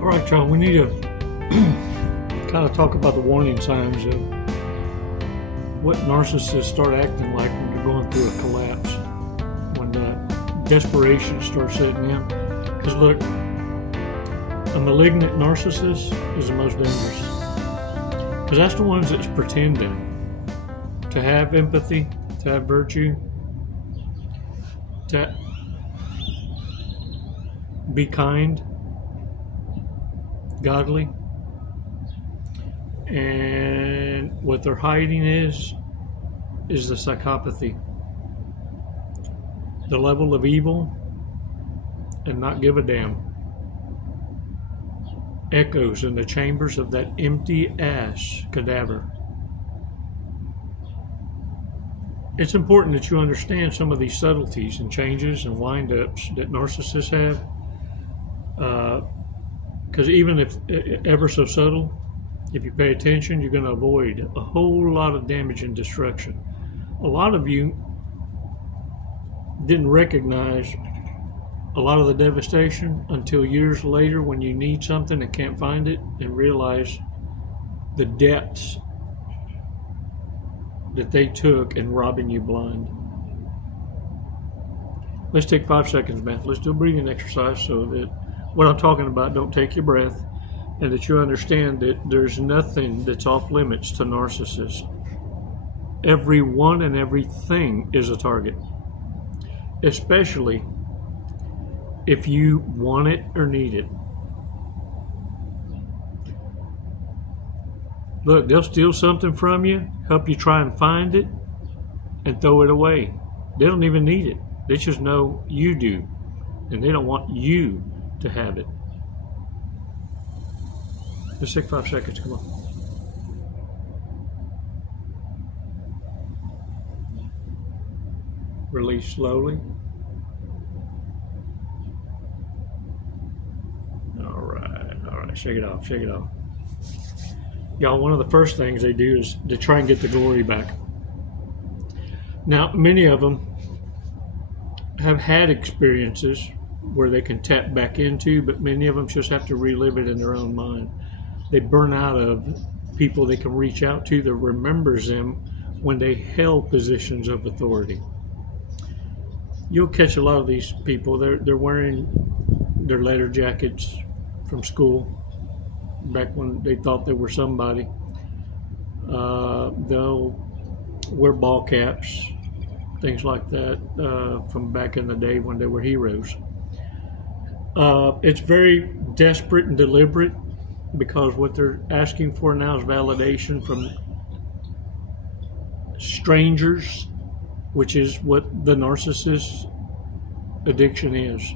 All right, y'all, we need to kind of talk about the warning signs of what narcissists start acting like when you're going through a collapse, when desperation starts setting in. Because look, a malignant narcissist is the most dangerous. Because that's the ones that's pretending to have empathy, to have virtue, to be kind, godly, and what they're hiding is the psychopathy, the level of evil, and not give a damn echoes in the chambers of that empty ass cadaver. It's important that you understand some of these subtleties and changes and wind-ups that narcissists have, because even if ever so subtle, if you pay attention, you're going to avoid a whole lot of damage and destruction. A lot of you didn't recognize a lot of the devastation until years later when you need something and can't find it, and realize the depths that they took in robbing you blind. Let's take 5 seconds, man. Let's do a breathing exercise so that what I'm talking about don't take your breath, and that you understand that there's nothing that's off limits to narcissists. Everyone and everything is a target, especially if you want it or need it. Look, they'll steal something from you, help you try and find it, and throw it away. They don't even need it. They just know you do, and they don't want you to have it. Let's take 5 seconds, come on. Release slowly. All right, shake it off, shake it off. Y'all, one of the first things they do is to try and get the glory back. Now, many of them have had experiences where they can tap back into, but many of them just have to relive it in their own mind. They burn out of people they can reach out to that remembers them when they held positions of authority. You'll catch a lot of these people. They're wearing their leather jackets from school back when they thought they were somebody. They'll wear ball caps, things like that, from back in the day when they were heroes. It's very desperate and deliberate, because what they're asking for now is validation from strangers, which is what the narcissist addiction is.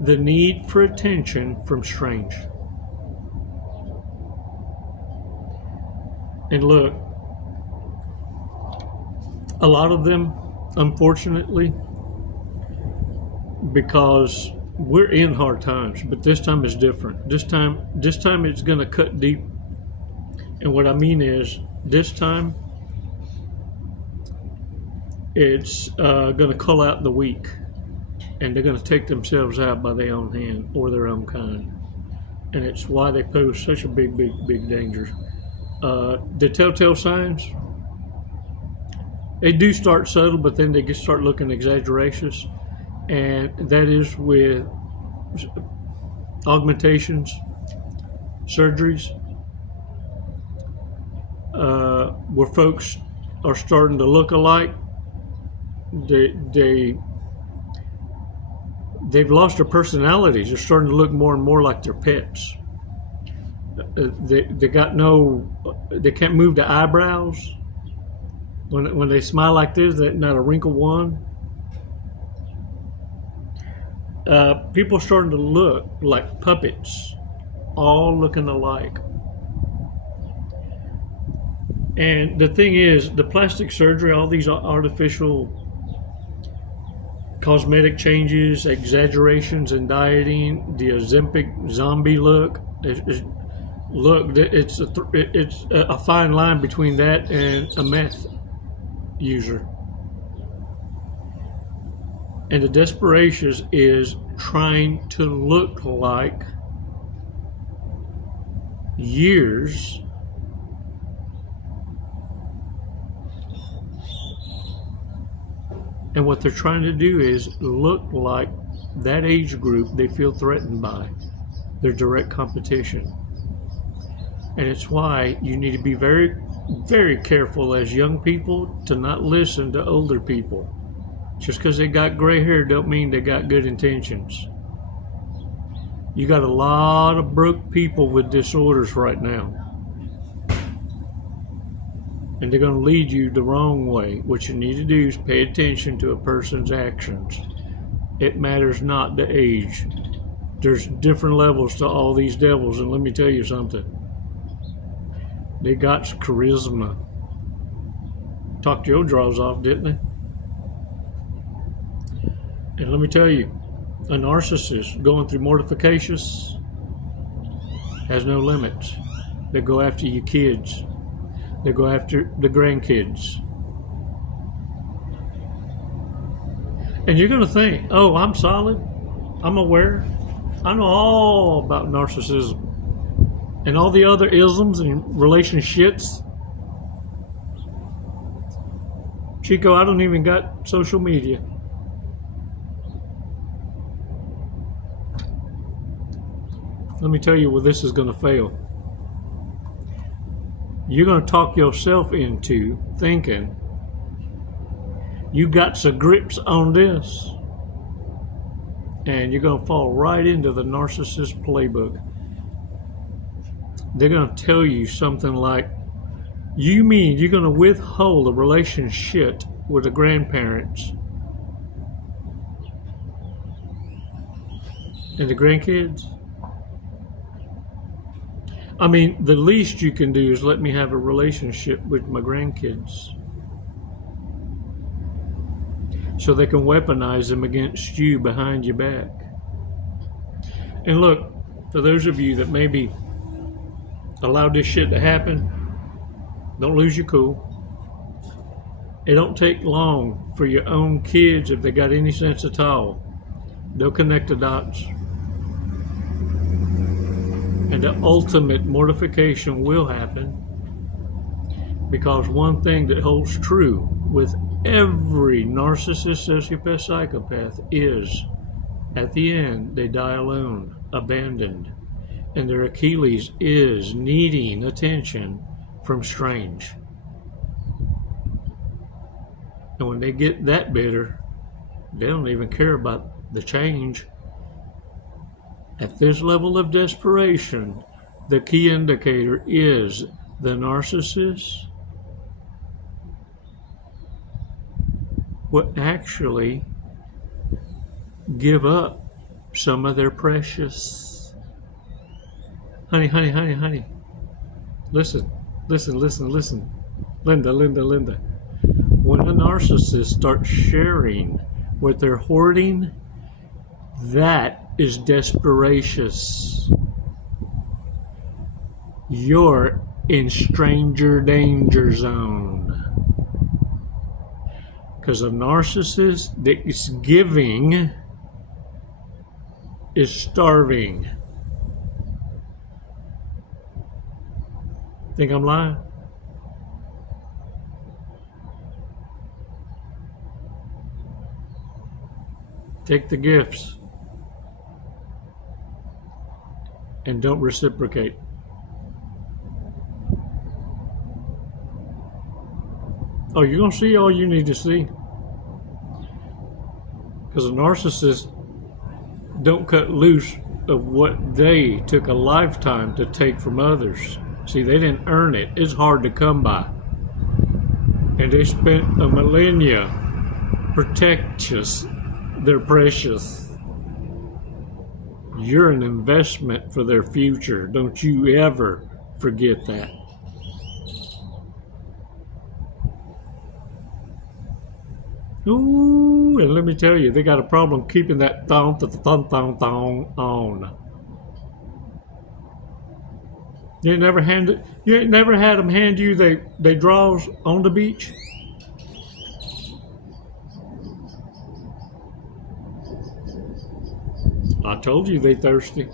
The need for attention from strange. And look, a lot of them, unfortunately, because we're in hard times, but this time is different. This time it's going to cut deep. And what I mean is, this time it's going to cull out the weak, and they're going to take themselves out by their own hand or their own kind. And it's why they pose such a big danger. The telltale signs, they do start subtle, but then they start looking exaggerations, and that is with augmentations, surgeries, where folks are starting to look alike. They've lost their personalities. They're starting to look more and more like their pets. They can't move the eyebrows. When they smile like this, not a wrinkle one. People are starting to look like puppets, all looking alike. And the thing is, the plastic surgery, all these artificial cosmetic changes, exaggerations in dieting, the Ozempic zombie look, it's a fine line between that and a meth user. And the desperation is trying to look like years and what they're trying to do is look like that age group they feel threatened by, their direct competition. And it's why you need to be very, very careful as young people to not listen to older people. Just because they got gray hair don't mean they got good intentions. You got a lot of broke people with disorders right now. And they're going to lead you the wrong way. What you need to do is pay attention to a person's actions. It matters not the age. There's different levels to all these devils, and let me tell you something. They got charisma. Talked your draws off, didn't they? And let me tell you, a narcissist going through mortificatous has no limits. They go after your kids. They go after the grandkids. And you're going to think, oh, I'm solid. I'm aware. I know all about narcissism. And all the other isms and relationships. Chico, I don't even got social media. Let me tell you where this is going to fail. You're going to talk yourself into thinking you got some grips on this, and you're going to fall right into the narcissist playbook. They're going to tell you something like, you mean you're going to withhold a relationship with the grandparents and the grandkids? I mean, the least you can do is let me have a relationship with my grandkids so they can weaponize them against you behind your back. And look, for those of you that maybe allowed this shit to happen, don't lose your cool. It don't take long for your own kids, if they got any sense at all, they'll connect the dots. And the ultimate mortification will happen, because one thing that holds true with every narcissist, sociopath, psychopath is, at the end, they die alone, abandoned. And their Achilles is needing attention from strange. And when they get that bitter, they don't even care about the change. At this level of desperation, the key indicator is the narcissist will actually give up some of their precious. Honey, honey, honey, honey. Listen, listen, listen, listen. Linda, Linda, Linda. When a narcissist starts sharing what they're hoarding, that is desperation. You're in stranger danger zone. Because a narcissist that is giving is starving. Think I'm lying? Take the gifts and don't reciprocate. Oh, you're going to see all you need to see. Because a narcissist don't cut loose of what they took a lifetime to take from others. See, they didn't earn it. It's hard to come by. And they spent a millennia protecting their precious. You're an investment for their future. Don't you ever forget that. Ooh, and let me tell you, they got a problem keeping that thong on. You ain't never had them hand you they draws on the beach? I told you they thirsty.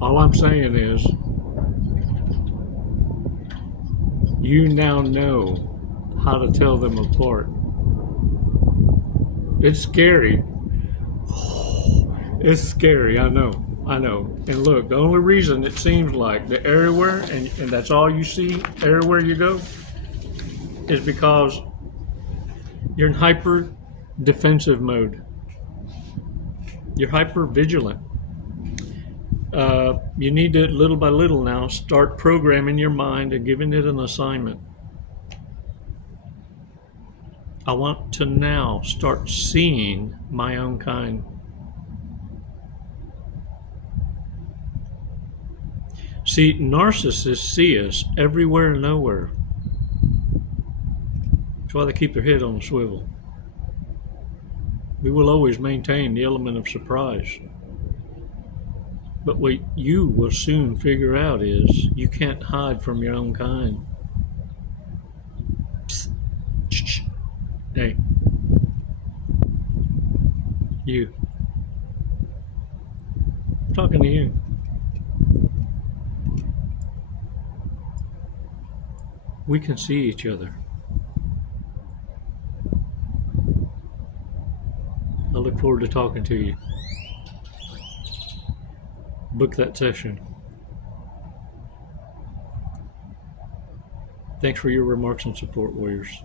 All I'm saying is, you now know how to tell them apart. It's scary. It's scary, I know. And look, the only reason it seems like that everywhere, and that's all you see everywhere you go, is because you're in hyper defensive mode. You're hyper vigilant. You need to, little by little now, start programming your mind and giving it an assignment. I want to now start seeing my own kind. See, narcissists see us everywhere and nowhere. That's why they keep their head on a swivel. We will always maintain the element of surprise. But what you will soon figure out is you can't hide from your own kind. Psst. Shh. Hey. You. I'm talking to you. We can see each other. I look forward to talking to you. Book that session. Thanks for your remarks and support, warriors.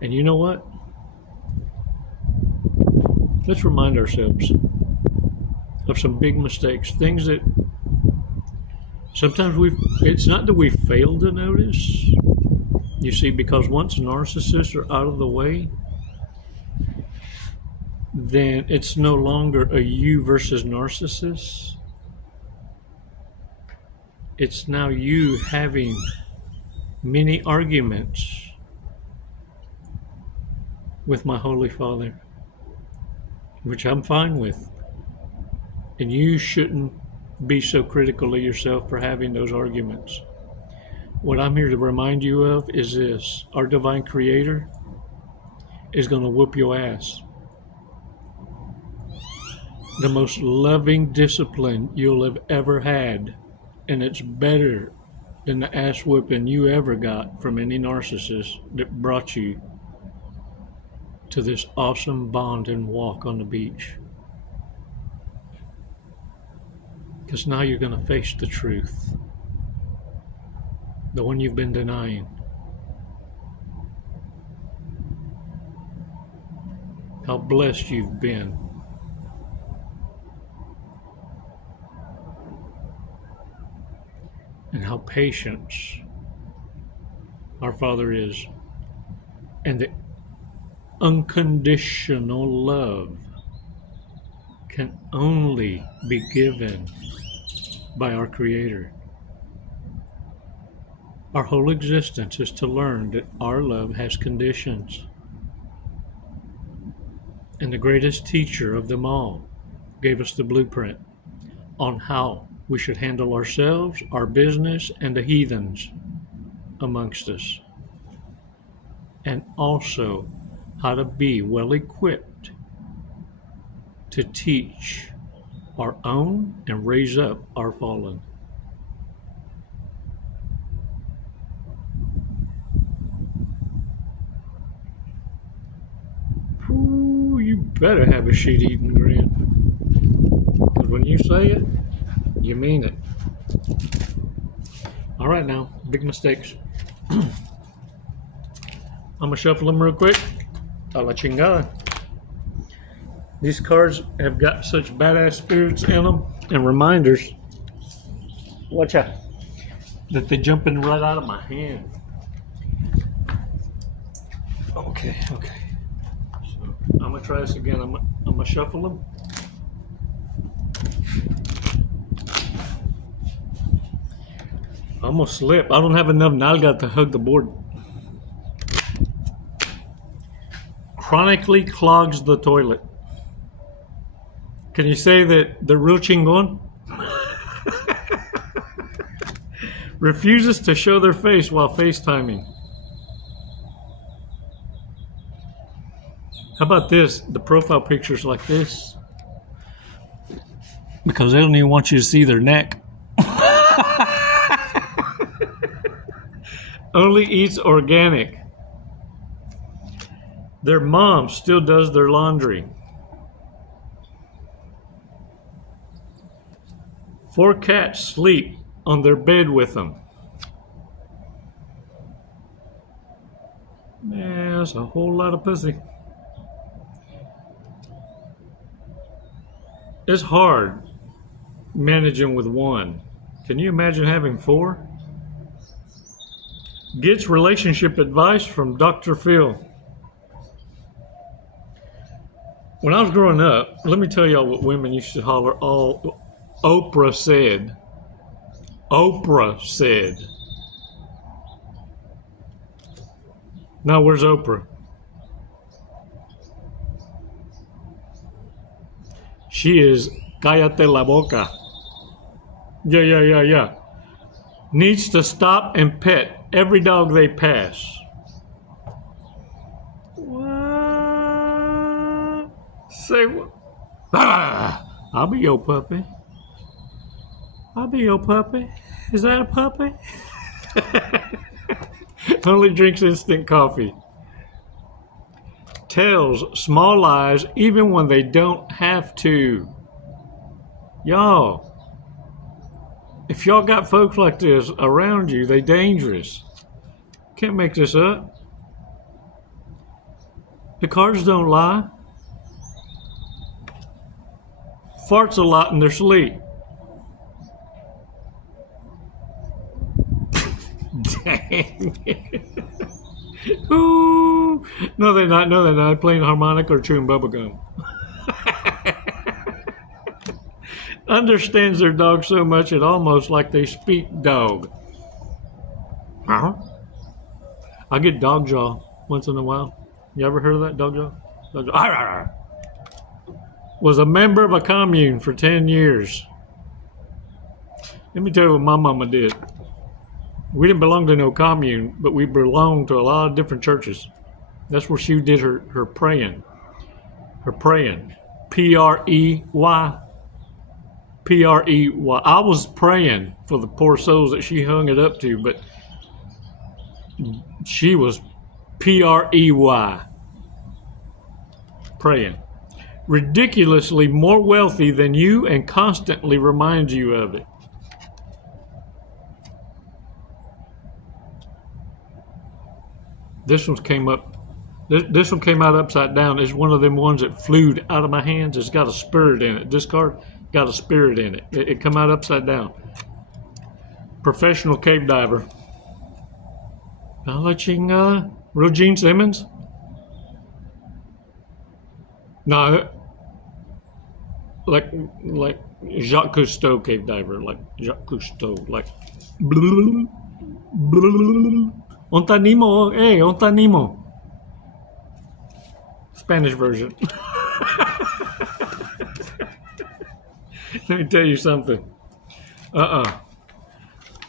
And you know what? Let's remind ourselves of some big mistakes, things that sometimes it's not that we fail to notice. You see, because once narcissists are out of the way, then it's no longer a you versus narcissist. It's now you having many arguments with my Holy Father, which I'm fine with. And you shouldn't be so critical of yourself for having those arguments. What I'm here to remind you of is this: our divine creator is going to whoop your ass. The most loving discipline you'll have ever had, and it's better than the ass whooping you ever got from any narcissist that brought you to this awesome bond and walk on the beach. Because now you're going to face the truth, the one you've been denying. How blessed you've been. And how patient our Father is. And the unconditional love can only be given by our Creator. Our whole existence is to learn that our love has conditions. And the greatest teacher of them all gave us the blueprint on how we should handle ourselves, our business, and the heathens amongst us. And also how to be well equipped to teach our own and raise up our fallen. Ooh, you better have a shit-eating grin. Because when you say it, you mean it. All right now, big mistakes. I'm going to shuffle them real quick. A la chingada. These cards have got such badass spirits in them and reminders. Watch out. That they're jumping right out of my hand. Okay. So I'm going to try this again. I'm going to shuffle them. I'm going to slip. I don't have enough nalga to hug the board. Chronically clogs the toilet. Can you say that the real chingon refuses to show their face while FaceTiming? How about this? The profile picture's like this. because they don't even want you to see their neck. Only eats organic. Their mom still does their laundry. 4 cats sleep on their bed with them. Yeah, that's a whole lot of pussy. It's hard managing with 1. Can you imagine having 4? Gets relationship advice from Dr. Phil. When I was growing up, let me tell y'all what women used to holler all. Oprah said. Oprah said. Now, where's Oprah? She is cállate la boca. Yeah. Needs to stop and pet every dog they pass. What? Say what? I'll be your puppy. I'll be your puppy. Is that a puppy? Only drinks instant coffee. Tells small lies even when they don't have to. Y'all, if y'all got folks like this around you, they dangerous. Can't make this up. The cards don't lie. Farts a lot in their sleep. Dang it. Ooh. No, they're not. No, they're not playing harmonica or chewing bubblegum. Understands their dog so much it almost like they speak dog. I get dog jaw once in a while. You ever heard of that, dog jaw? Dog jaw. Was a member of a commune for 10 years. Let me tell you what my mama did. We didn't belong to no commune, but we belonged to a lot of different churches. That's where she did her praying. Her praying. P-R-E-Y. P-R-E-Y. I was praying for the poor souls that she hung it up to, but she was P-R-E-Y. Praying. Ridiculously more wealthy than you and constantly reminds you of it. This one came up. This one came out upside down. It's one of them ones that flew out of my hands. It's got a spirit in it. This card got a spirit in it. It come out upside down. Professional cave diver. Acknowledging real Gene Simmons. No, like Jacques Cousteau cave diver, like Jacques Cousteau, like. On t'animo, hey, on t'animo. Spanish version. Let me tell you something. The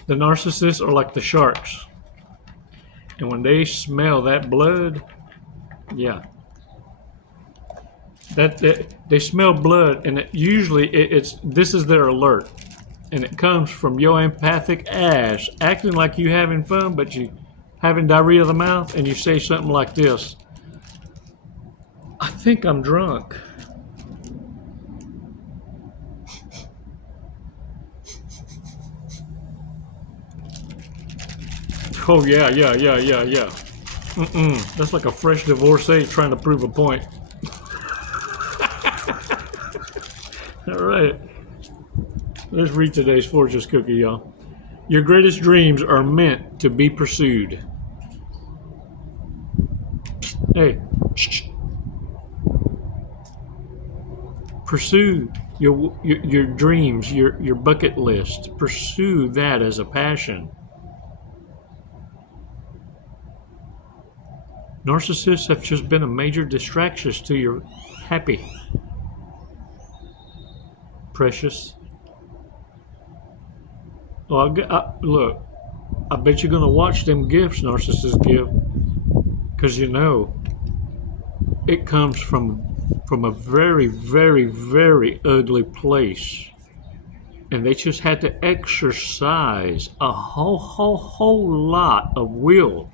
narcissists are like the sharks. And when they smell that blood, yeah. That they smell blood, and this is their alert. And it comes from your empathic ass acting like you having fun, but you having diarrhea of the mouth, and you say something like this. I think I'm drunk. Oh, yeah. That's like a fresh divorcee trying to prove a point. All right. Let's read today's fortune cookie, y'all. Your greatest dreams are meant to be pursued. Hey. Pursue your dreams, your bucket list. Pursue that as a passion. Narcissists have just been a major distraction to your happy. Precious. Well, look, I bet you're going to watch them gifts narcissists give, because you know it comes from a very, very, very ugly place. And they just had to exercise a whole lot of will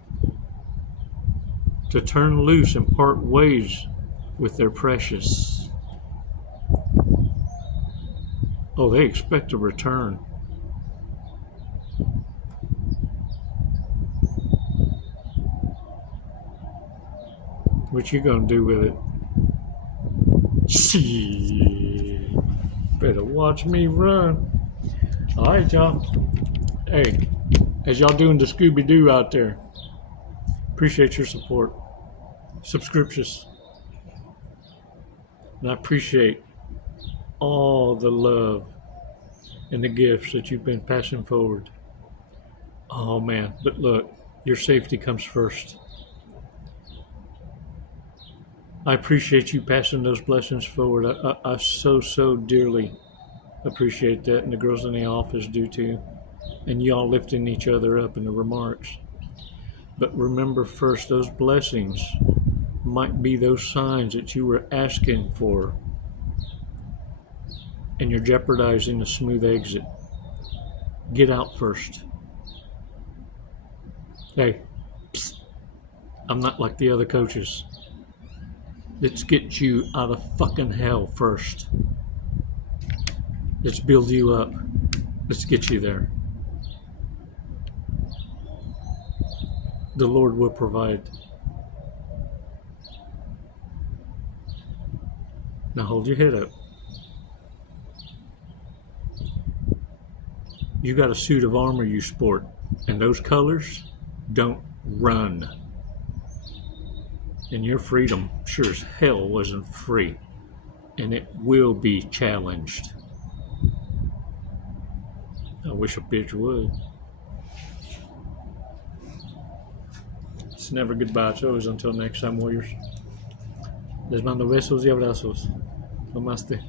to turn loose and part ways with their precious. Oh, they expect a return. What you gonna do with it? See, better watch me run. All right, y'all. Hey, as y'all doing the Scooby-Doo out there, appreciate your support, subscriptions, and I appreciate all the love and the gifts that you've been passing forward. Oh man, but look, your safety comes first. I appreciate you passing those blessings forward. I so dearly appreciate that, and the girls in the office do too. And y'all lifting each other up in the remarks. But remember first, those blessings might be those signs that you were asking for, and you're jeopardizing a smooth exit. Get out first. Hey, psst, I'm not like the other coaches. Let's get you out of fucking hell first. Let's build you up. Let's get you there. The Lord will provide. Now hold your head up. You got a suit of armor you sport, and those colors don't run. And your freedom sure as hell wasn't free, and it will be challenged. I wish a bitch would. It's never goodbye, it's always until next time, warriors. Les mando besos y abrazos. Namaste.